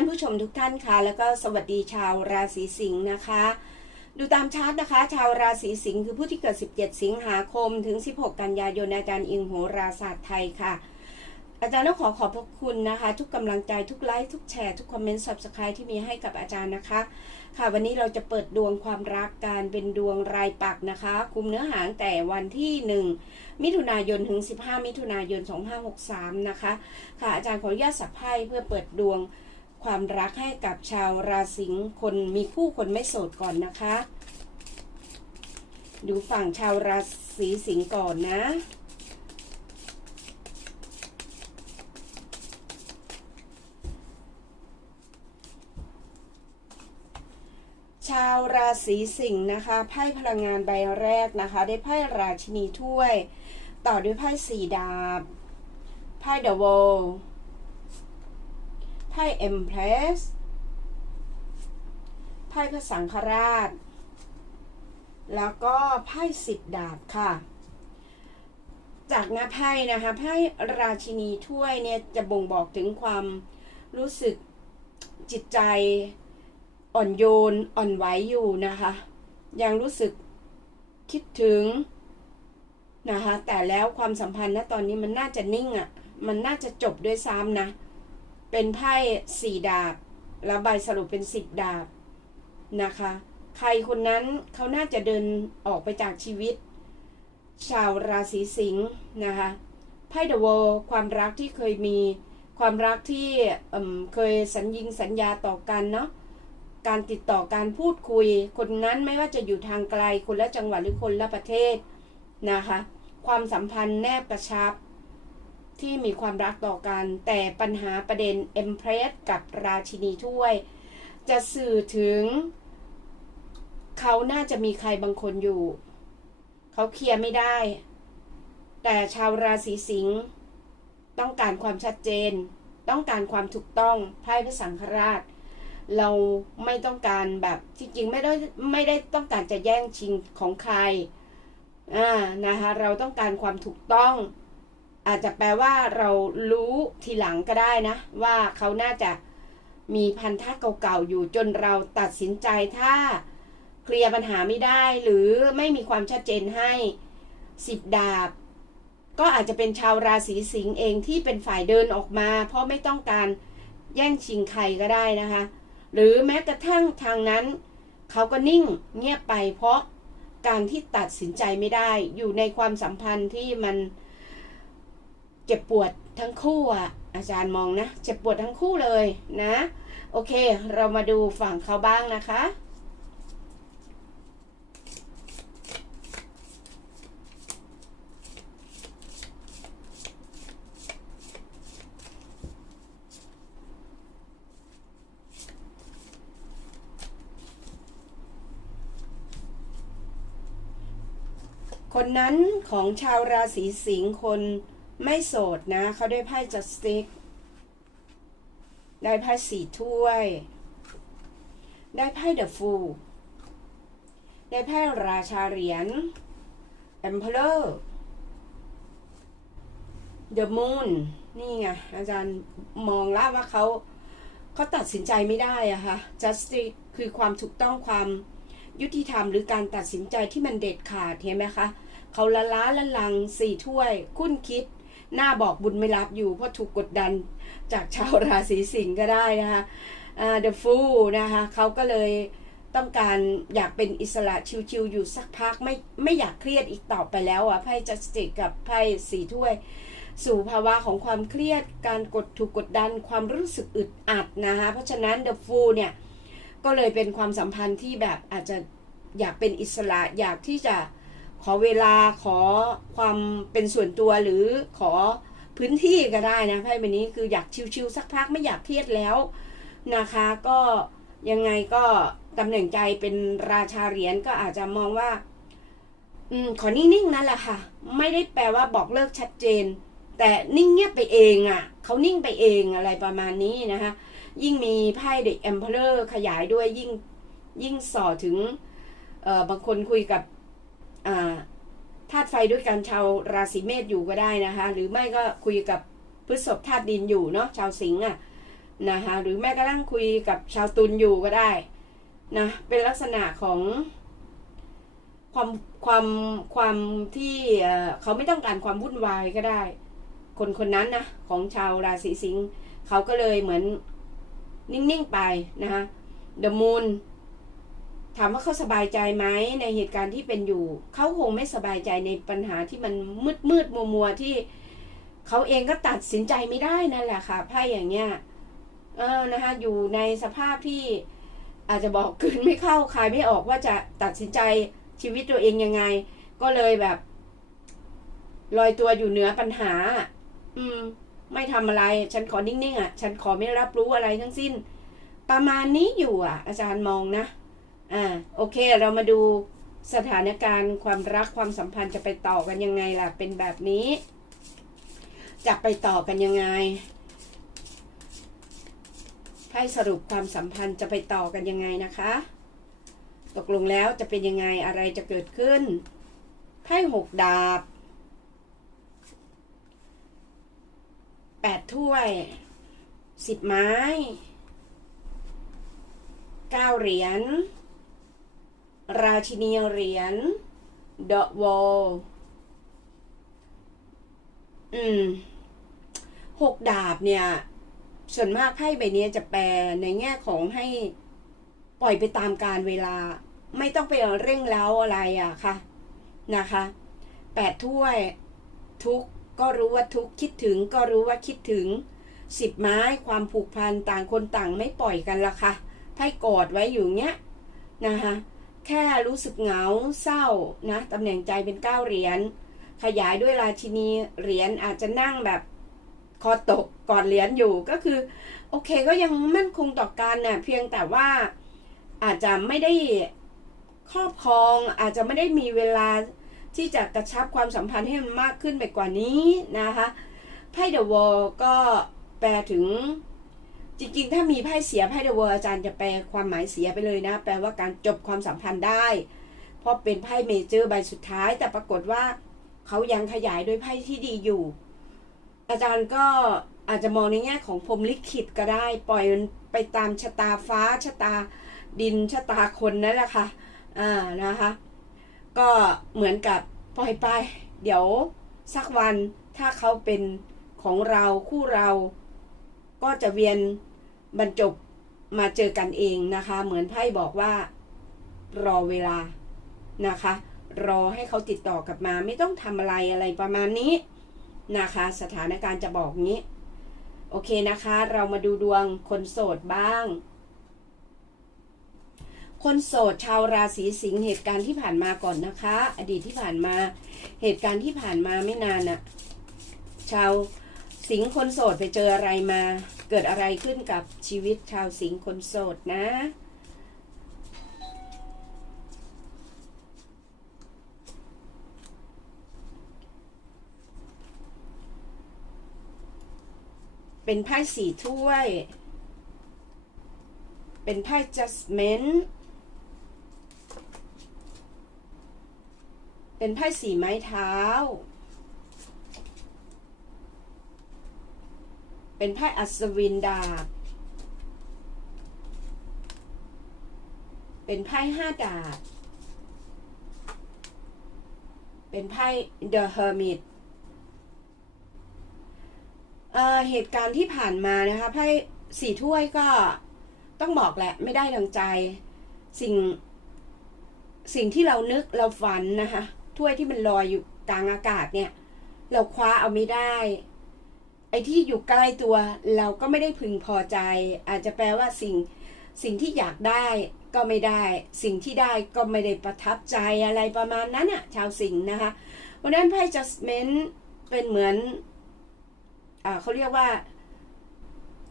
ท่านผู้ชมทุกท่านค่ะ แล้วก็สวัสดีชาวราศีสิงห์นะคะ ดูตามชาร์ตนะคะ ชาวราศีสิงห์คือผู้ที่เกิด 17 สิงหาคม ถึง 16 กันยายนอาจารย์อิงโหราศาสตร์ไทยค่ะ อาจารย์ต้องขอขอบพระคุณนะคะ ทุกกำลังใจทุกไลค์ทุกแชร์ทุกคอมเมนต์ subscribe ที่มีให้กับอาจารย์นะคะ ค่ะวันนี้เราจะเปิดดวงความรักการเป็นดวงรายปักนะคะ คุมเนื้อหาแต่วันที่ 1มิถุนายนถึง 15 มิถุนายน 2563 นะคะ ค่ะ อาจารย์ขออนุญาตสับไพ่เพื่อเปิดดวง ความรักให้กับชาวราศีสิงห์คนมีคู่คนไม่โสดก่อนนะคะ ดูฝั่งชาวราศีสิงห์ก่อนนะชาวราศีสิงห์นะคะไพ่พลังงานใบแรกนะคะ ได้ไพ่ราชินีถ้วย ต่อด้วยไพ่สี่ดาบไพ่เดอะโวไพ่เอ็มเพรสไพ่พระสังฆราช แล้วก็ไพ่สิบดาบค่ะ จากหน้าไพ่นะคะไพ่ราชินีถ้วยเนี่ยจะบ่งบอกถึงความรู้สึกจิตใจอ่อนโยนอ่อนไหวอยู่นะคะ ยังรู้สึกคิดถึงนะคะแต่แล้วความสัมพันธ์ณตอนนี้มันน่าจะนิ่งอะ่ะ มันน่าจะจบด้วยซ้ำนะ เป็นไพ่สี่ดาบ แล้วใบสรุปเป็นสิบดาบนะคะ ใครคนนั้นเขาน่าจะเดินออกไปจากชีวิต ชาวราศีสิงห์นะคะไพ่เดอะวอความรักที่เคยมี ความรักที่เเคยสัญญิงสัญญาต่อกันเนาะการติดต่อการพูดคุย คนนั้นไม่ว่าจะอยู่ทางไกลคนละจังหวัดหรือคนละประเทศนะคะ ความสัมพันธ์แนบกระชับ ที่มีความรักต่อกัน แต่ปัญหาประเด็นเอ็มเพรสกับราชินีถ้วย จะสื่อถึง เขาน่าจะมีใครบางคนอยู่ เขาเคลียร์ไม่ได้ แต่ชาวราศีสิงห์ต้องการความชัดเจน ต้องการความถูกต้องไพ่พระสังฆราช เราไม่ต้องการแบบจริงๆไม่ได้ไม่ได้ต้องการจะแย่งชิงของใครอ่านะคะเราต้องการความถูกต้อง อาจจะแปลว่าเรารู้ทีหลังก็ได้นะ ว่าเขาน่าจะมีพันธะเก่าๆอยู่จนเราตัดสินใจถ้าเคลียร์ปัญหาไม่ได้หรือไม่มีความชัดเจนให้สิบดาบ ก็อาจจะเป็นชาวราศีสิงห์เองที่เป็นฝ่ายเดินออกมา เพราะไม่ต้องการแย่งชิงใครก็ได้นะคะ หรือแม้กระทั่งทางนั้น เขาก็นิ่งเงียบไปเพราะการที่ตัดสินใจไม่ได้อยู่ในความสัมพันธ์ที่มัน เจ็บปวดทั้งคู่อะอาจารย์มองนะเจ็บปวดทั้งคู่เลยนะ โอเค เรามาดูฝั่งเขาบ้างนะคะคนนั้นของชาวราศีสิงห์คน ไม่โสดนะ เขาได้ไพ่จัสติก ได้ไพ่สี่ถ้วย ได้ไพ่เดอะฟูได้ไพ่ราชาเหรียญ Emperor The Moon นี่ไง อาจารย์มองแล้วว่าเขาเขาตัดสินใจไม่ได้อะค่ะ justice คือความถูกต้องความยุติธรรมหรือการตัดสินใจที่มันเด็ดขาดเห็นไหมคะ เขาละล้าละลังสี่ถ้วย คุ้นคิด หน้าบอกบุญไม่รับอยู่เพราะถูกกดดันจากชาวราศีสิงห์ก็ได้นะคะอ่า The Fool นะคะเขาก็เลยต้องการอยากเป็นอิสระชิวๆอยู่สักพักไม่ไม่อยากเครียดอีกต่อไปแล้วอะไพ่จัสติกกับไพ่สี่ถ้วย สู่ภาวะของความเครียดการกดถูกกดดันความรู้สึกอึดอัดนะคะเพราะฉะนั้น The Fool เนี่ยก็เลยเป็นความสัมพันธ์ที่แบบอาจจะอยากเป็นอิสระอยากที่จะ ขอเวลาขอความเป็นส่วนตัวหรือขอพื้นที่ก็ได้นะไพ่ใบนี้คืออยากชิวๆสักพักไม่อยากเครียดแล้วนะคะ ก็ยังไงก็ตำแหน่งใจเป็นราชาเหรียญก็อาจจะมองว่า อืมขอนิ่งๆนั่นแหละค่ะ ไม่ได้แปลว่าบอกเลิกชัดเจน แต่นิ่งเงียบไปเองอะ่ะเขานิ่งไปเองอะไรประมาณนี้นะคะยิ่งมีไพ่เด็ก Emperor ขยายด้วยยิ่งยิ่งสอถึงเอ่อบางคนคุยกับ ธาตุไฟด้วยกันชาวราศีเมษอยู่ก็ได้นะคะ หรือไม่ก็คุยกับพฤษภธาตุดินอยู่เนาะชาวสิงห์อะนะคะหรือแม้กระทั่งคุยกับชาวตุลอยู่ก็ได้นะเป็นลักษณะของความความความที่เขาไม่ต้องการความวุ่นวายก็ได้ คนคนนั้นนะของชาวราศีสิงห์เขาก็เลยเหมือนนิ่ง ๆ ไปนะคะเดอะมูน ถามว่าเขาสบายใจไหมในเหตุการณ์ที่เป็นอยู่ เขาคงไม่สบายใจในปัญหาที่มันมืดมืดมัวมัวที่เขาเองก็ตัดสินใจไม่ได้นั่นแหละค่ะไพ่อย่างเงี้ยเออนะคะอยู่ในสภาพที่อาจจะบอกกลืนไม่เข้าคายไม่ออกว่าจะตัดสินใจชีวิตตัวเองยังไง ก็เลยแบบลอยตัวอยู่เหนือปัญหา อืม ไม่ทำอะไร ฉันขอนิ่งๆอะ ฉันขอไม่รับรู้อะไรทั้งสิ้น ประมาณนี้อยู่อะ อาจารย์มองนะ อ่าโอเคเรามาดูสถานการณ์ความรักความสัมพันธ์จะไปต่อกันยังไงล่ะ เป็นแบบนี้ จะไปต่อกันยังไงไพ่สรุปความสัมพันธ์จะไปต่อกันยังไงนะคะ ตกลงแล้วจะเป็นยังไงอะไรจะเกิดขึ้นไพ่หกดาบแปดถ้วยสิบไม้เก้าเหรียญ ราชินีเหรียญเดอะวอลอืมหกดาบเนี่ย ส่วนมากไพ่ใบนี้จะแปลในแง่ของให้ปล่อยไปตามการเวลา ไม่ต้องไปเร่งเร้าอะไรอะค่ะ นะคะแปดถ้วยทุกก็รู้ว่าทุกคิดถึงก็รู้ว่าคิดถึงสิบไม้ความผูกพันต่างคนต่างไม่ปล่อยกันละค่ะไพ่กอดไว้อยู่เนี้ยนะคะ แค่รู้สึกเหงาเศร้านะตำแหน่งใจเป็นเก้าเหรียญขยายด้วยราชินีเหรียญอาจจะนั่งแบบคอตกก่อดเหรียญอยู่ก็คือ โอเคก็ยังมั่นคงต่อกันน่ะเพียงแต่ว่าอาจจะไม่ได้ครอบครองอาจจะไม่ได้มีเวลาที่จะกระชับความสัมพันธ์ให้มันมากขึ้นไปกว่านี้นะคะไพ่เดอะวอลก็แปลถึง จริงๆ ถ้ามีไพ่เสียไพ่เดวอลอาจารย์จะแปลความหมายเสียไปเลยนะ แปลว่าการจบความสัมพันธ์ได้ เพราะเป็นไพ่เมเจอร์ใบสุดท้าย แต่ปรากฏว่าเขายังขยายด้วยไพ่ที่ดีอยู่ อาจารย์ก็อาจจะมองในแง่ของพรมลิขิตก็ได้ ปล่อยมันไปตามชะตาฟ้าชะตาดินชะตาคนนั่นแหละค่ะอ่านะคะ ก็เหมือนกับปล่อยไป เดี๋ยวสักวันถ้าเขาเป็นของเราคู่เราก็จะเวียน บรรจบมาเจอกันเองนะคะ เหมือนไพ่บอกว่า รอเวลานะคะ รอให้เขาติดต่อกลับมา ไม่ต้องทำอะไรอะไรประมาณนี้นะคะ สถานการณ์จะบอกงี้ โอเคนะคะ เรามาดูดวงคนโสดบ้าง คนโสดชาวราศีสิงห์เหตุการณ์ที่ผ่านมาก่อนนะคะ อดีตที่ผ่านมา เหตุการณ์ที่ผ่านมาไม่นานน่ะชาว สิงห์คนโสดไปเจออะไรมา เกิดอะไรขึ้นกับชีวิตชาวสิงห์คนโสดนะ เป็นไพ่สี่ถ้วย เป็นไพ่ judgment เป็นไพ่สีไม้เท้า เป็นไพ่อัศวินดาบ เป็นไพ่ห้าดาบ เป็นไพ่ The Hermit เอ่อเหตุการณ์ที่ผ่านมานะคะไพ่สี่ถ้วยก็ต้องบอกแหละไม่ได้ดังใจ สิ่ง สิ่งที่เรานึกเราฝันนะคะถ้วยที่มันลอยอยู่กลางอากาศเนี่ย เราคว้าเอาไม่ได้ ไอ้ที่อยู่ใกล้ตัวเราก็ไม่ได้พึงพอใจ อาจจะแปลว่าสิ่งสิ่งที่อยากได้ก็ไม่ได้ สิ่งที่ได้ก็ไม่ได้ประทับใจอะไรประมาณนั้นอะชาวสิงห์นะคะเพราะฉะนั้นไพ่ judgment เป็นเหมือนอ่าเขาเรียกว่า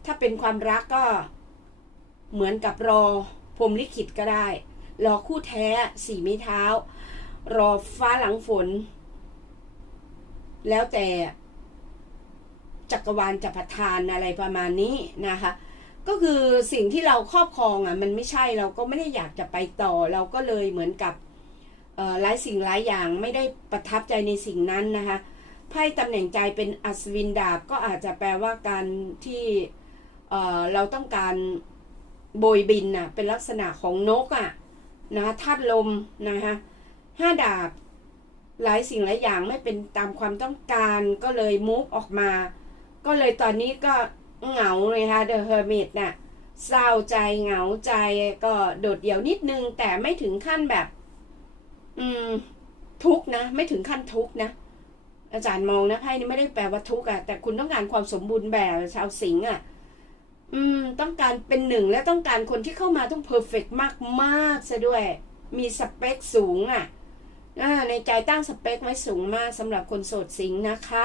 ถ้าเป็นความรักก็เหมือนกับรอพรมลิขิตก็ได้ รอคู่แท้สี่ไม้เท้า รอฟ้าหลังฝน แล้วแต่ จักรวาลจะประทานอะไรประมาณนี้นะคะ ก็คือสิ่งที่เราครอบครองอะมันไม่ใช่เราก็ไม่ได้อยากจะไปต่อ เราก็เลยเหมือนกับหลายสิ่งหลายอย่างไม่ได้ประทับใจในสิ่งนั้นนะคะไพ่ตำแหน่งใจเป็นอัศวินดาบก็อาจจะแปลว่าการที่เเราต้องการโบยบินน่ะเป็นลักษณะของนกอะนะคะธาตุลมนะคะห้าดาบหลายสิ่งหลายอย่างไม่เป็นตามความต้องการก็เลยมูฟออกมา ก็เลยตอนนี้ก็เหงาเลยค่ะเดอะเฮอร์มิตน่ะเศร้าใจเหงาใจก็โดดเดี่ยวนิดนึง แต่ไม่ถึงขั้นแบบ อืม ทุกนะ ไม่ถึงขั้นทุกนะ อาจารย์มองนะไพ่นี้ไม่ได้แปลว่าทุกอะแต่คุณต้องการความสมบูรณ์แบบชาวสิงห์อะอืม ต้องการเป็นหนึ่งและต้องการคนที่เข้ามาต้องเพอร์เฟกมากมากซะด้วย มีสเปคสูงอะอ่าในใจตั้งสเปคไว้สูงมากสำหรับคนโสดสิงห์นะคะ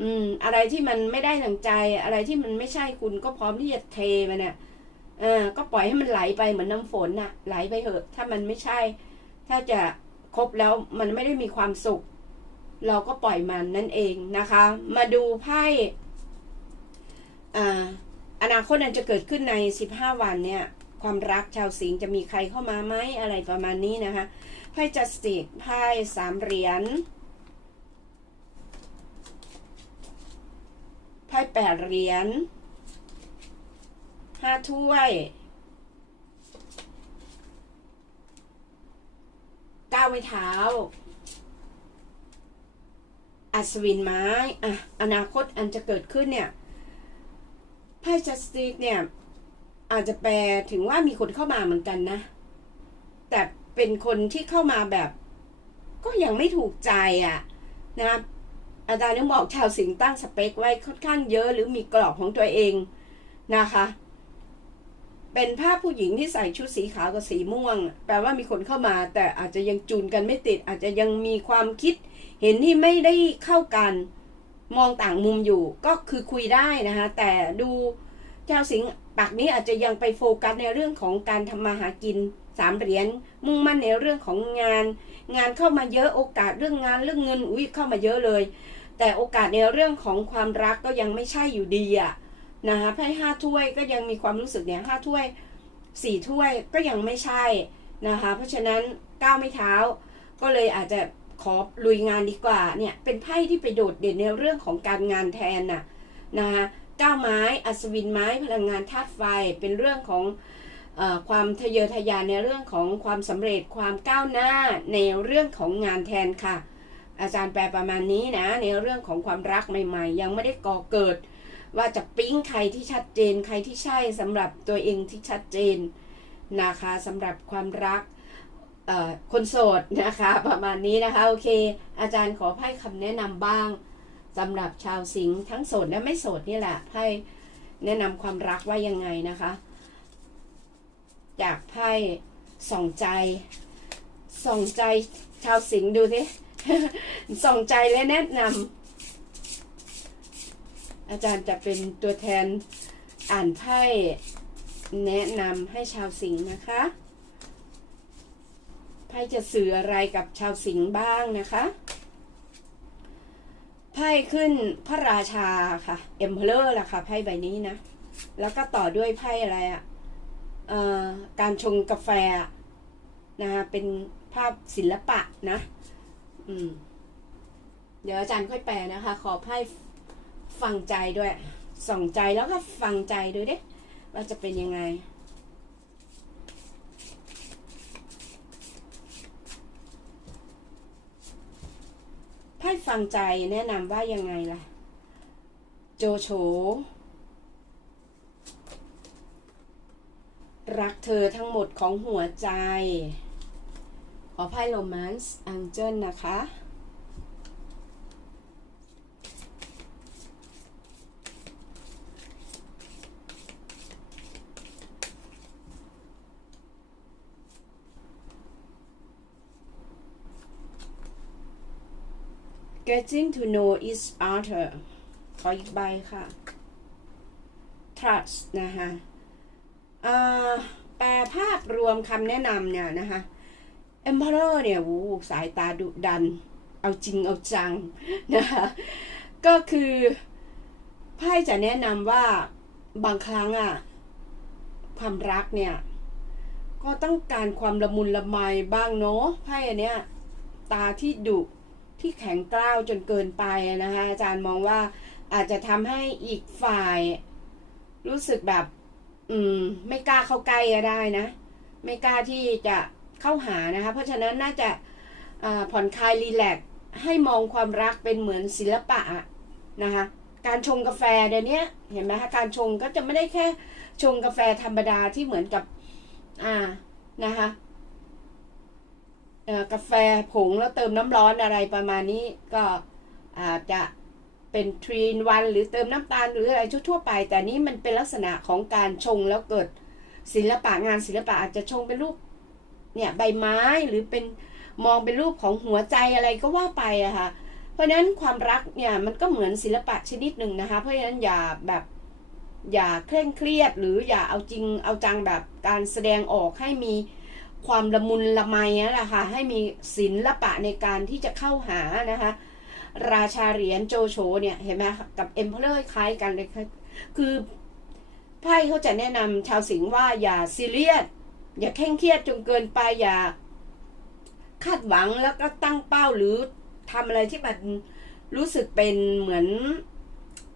อืม อะไรที่มันไม่ได้ดังใจ อะไรที่มันไม่ใช่คุณก็พร้อมที่จะเทมันเนี่ยเออ ก็ปล่อยให้มันไหลไปเหมือนน้ำฝนน่ะ ไหลไปเถอะ ถ้ามันไม่ใช่ ถ้าจะคบแล้วมันไม่ได้มีความสุข เราก็ปล่อยมันนั่นเองนะคะ มาดูไพ่อ่าอนาคตอันจะเกิดขึ้นใน 15 วันเนี่ย ความรักชาวสิงห์จะมีใครเข้ามาไหมอะไรประมาณนี้นะคะไพ่จัสติกไพ่สามเหรียญ พ่แปดเหรียญห้าถ้วยเก้าไม้เท้า อัศวินไม้อะอนาคตอันจะเกิดขึ้นเนี่ยไพ่จัสติกเนี่ย อาจจะแปลถึงว่ามีคนเข้ามาเหมือนกันนะ แต่เป็นคนที่เข้ามาแบบ ก็ยังไม่ถูกใจอะ่ะนะ อาจารย์ยังบอกชาวสิงห์ตั้งสเปคไว้ค่อนข้างเยอะหรือมีกรอบของตัวเองนะคะ เป็นภาพผู้หญิงที่ใส่ชุดสีขาวกับสีม่วง แปลว่ามีคนเข้ามา แต่อาจจะยังจูนกันไม่ติด อาจจะยังมีความคิด เห็นที่ไม่ได้เข้ากัน มองต่างมุมอยู่ ก็คือคุยได้นะคะแต่ดูเจ้าสิงห์ปากนี้อาจจะยังไปโฟกัสในเรื่องของการทำมาหากินสามเหรียญมุ่งมั่นในเรื่องของงาน งานเข้ามาเยอะโอกาสเรื่องงานเรื่องเงินอุ้ยเข้ามาเยอะเลย แต่โอกาสในเรื่องของความรักก็ยังไม่ใช่อยู่ดีอะนะคะไพ่ห้าถ้วยก็ยังมีความรู้สึกเนี่ยห้าถ้วยสี่ถ้วยก็ยังไม่ใช่นะคะเพราะฉะนั้นก้าวไม่เท้า ก็เลยอาจจะขอลุยงานดีกว่าเนี่ยเป็นไพ่ที่ไปโดดเด่นในเรื่องของการงานแทนน่ะนะคะก้าวไม้อัศวินไม้พลังงานธาตุไฟเป็นเรื่องของ ความทะเยอทะยานในเรื่องของความสำเร็จความก้าวหน้าในเรื่องของงานแทนค่ะ อาจารย์แปลประมาณนี้นะ ในเรื่องของความรักใหม่ ๆ ยังไม่ได้ก่อเกิด ว่าจะปิ๊งใครที่ชัดเจน ใครที่ใช่สำหรับตัวเองที่ชัดเจนนะคะสำหรับความรักคนโสดนะคะประมาณนี้นะคะโอเค อาจารย์ขอให้คำแนะนำบ้างสำหรับชาวสิงห์ทั้งโสดและไม่โสดนี่แหละให้แนะนำความรักว่ายังไงนะคะ จากไพ่ส่องใจส่องใจชาวสิงห์ดูสิส่องใจและแนะนำอาจารย์จะเป็นตัวแทนอ่านไพ่แนะนำให้ชาวสิงห์นะคะไพ่จะสื่ออะไรกับชาวสิงห์บ้างนะคะไพ่ขึ้นพระราชาค่ะเอ็มเพลอร์ล่ะค่ะไพ่ใบนี้นะ แล้วก็ต่อด้วยไพ่อะไรอะ่ะ การชงกาแฟนะคะเป็นภาพศิลปะนะอืมเดี๋ยวอาจารย์ค่อยแปลนะคะ ขอไพ่ฟังใจด้วย ส่องใจแล้วก็ฟังใจด้วยเด้ว่าจะเป็นยังไงไพ่ฟังใจแนะนำว่ายังไงล่ะ โจโฉ รักเธอทั้งหมดของหัวใจ ขอไพ่โรแมนส์อังเจิลนะคะ Getting to know each other ขออีกใบค่ะ Trust นะคะ แปลภาพรวมคำแนะนำเนี่ยนะคะ Emperor เนี่ยวูสายตาดุดัน เอาจริงเอาจังนะคะก็คือไพ่จะแนะนำว่าบางครั้งอะความรักเนี่ย ก็ต้องการความละมุนละไมบ้างเนาะไพ่อันเนี้ยตาที่ดุที่แข็งกร้าวจนเกินไปนะคะอาจารย์มองว่าอาจจะทำให้อีกฝ่าย รู้สึกแบบ อืม ไม่กล้าเข้าใกล้ก็ได้นะ ไม่กล้าที่จะเข้าหานะคะ เพราะฉะนั้นน่าจะผ่อนคลายรีแลกให้มองความรักเป็นเหมือนศิลปะนะคะ การชงกาแฟเดี๋ยวนี้เห็นไหมคะการชงก็จะไม่ได้แค่ชงกาแฟธรรมดาที่เหมือนกับ อ่านะคะกาแฟผงแล้วเติมน้ำร้อนอะไรประมาณนี้ก็อาจจะ เป็นทรีนวันหรือเติมน้ำตาลหรืออะไรทั่วๆไป แต่นี้มันเป็นลักษณะของการชงแล้วเกิดศิลปะงานศิลปะอาจจะชงเป็นรูปเนี่ยใบไม้หรือเป็นมองเป็นรูปของหัวใจอะไรก็ว่าไปอะค่ะ เพราะฉะนั้นความรักเนี่ยมันก็เหมือนศิลปะชนิดหนึ่งนะคะ เพราะฉะนั้นอย่าแบบอย่าเคร่งเครียดหรืออย่าเอาจริงเอาจังแบบการแสดงออกให้มีความละมุนละไมนั่นแหละค่ะให้มีศิลปะในการที่จะเข้าหานะคะ ราชาเหรียญโจโฉเนี่ยเห็นไหมกับเอ็มเพลอร์คล้ายกันเลยค่ะคือไพ่เขาจะแนะนำชาวสิงห์ว่าอย่าซีเรียสอย่าเคร่งเครียดจนเกินไปอย่าคาดหวังแล้วก็ตั้งเป้าหรือทำอะไรที่มันรู้สึกเป็นเหมือน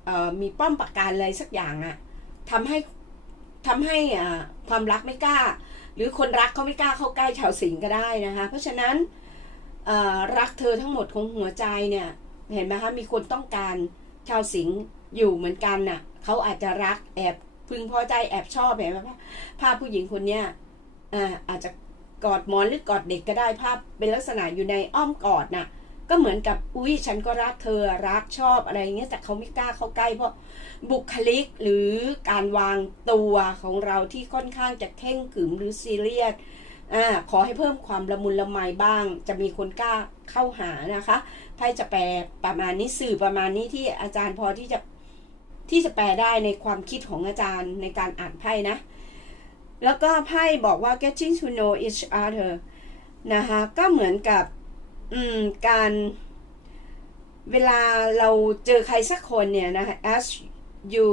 ออมีป้อมปราการอะไรสักอย่างอะทำให้ทำให้อ่าความรักไม่กล้า หรือคนรักเขาไม่กล้าเข้าใกล้ชาวสิงห์ก็ได้นะคะ เพราะฉะนั้นอ่อรักเธอทั้งหมดของหัวใจเนี่ย เห็นไหมคะมีคนต้องการชาวสิงห์อยู่เหมือนกันน่ะเขาอาจจะรักแอบพึงพอใจแอบชอบเห็นไหมภาพผู้หญิงคนเนี้ยอ่าอาจจะกอดหมอนหรือกอดเด็กก็ได้ภาพเป็นลักษณะอยู่ในอ้อมกอดน่ะ ก็เหมือนกับอุ้ยฉันก็รักเธอรักชอบอะไรเงี้ยแต่เขาไม่กล้าเข้าใกล้เพราะบุคลิกหรือการวางตัวของเราที่ค่อนข้างจะเข่งขึมหรือซีเรียส อ่าขอให้เพิ่มความละมุนละไมบ้าง จะมีคนกล้าเข้าหานะคะไพ่จะแปลประมาณนี้สื่อประมาณนี้ที่อาจารย์พอที่จะที่จะแปลได้ในความคิดของอาจารย์ในการอ่านไพ่นะ แล้วก็ไพ่บอกว่า getting to know each other นะคะก็เหมือนกับอืมการเวลาเราเจอใครสักคนเนี่ยนะคะ as you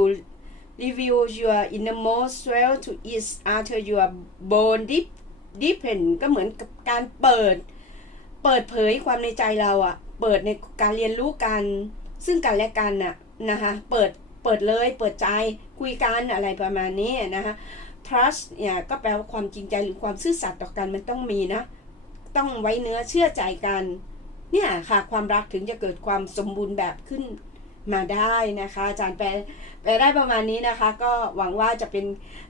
review your innermost well to each other your bone deep deepen ก็เหมือนกับการเปิด เปิดเผยความในใจเราอะเปิดในการเรียนรู้กัน ซึ่งกันและกันน่ะนะคะเปิดเปิดเลยเปิดใจคุยกันอะไรประมาณนี้นะคะ trust เนี่ยก็แปลว่าความจริงใจหรือความซื่อสัตย์ต่อกันมันต้องมีนะ ต้องไว้เนื้อเชื่อใจกัน เนี่ยค่ะความรักถึงจะเกิดความสมบูรณ์แบบขึ้นมาได้นะคะ อาจารย์แปลแปลได้ประมาณนี้นะคะ ก็หวังว่าจะเป็น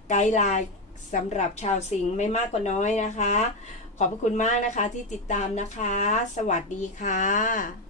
ไกด์ไลน์ สำหรับชาวสิงห์ไม่มากก็น้อยนะคะ ขอบพระคุณมากนะคะที่ติดตามนะคะ สวัสดีค่ะ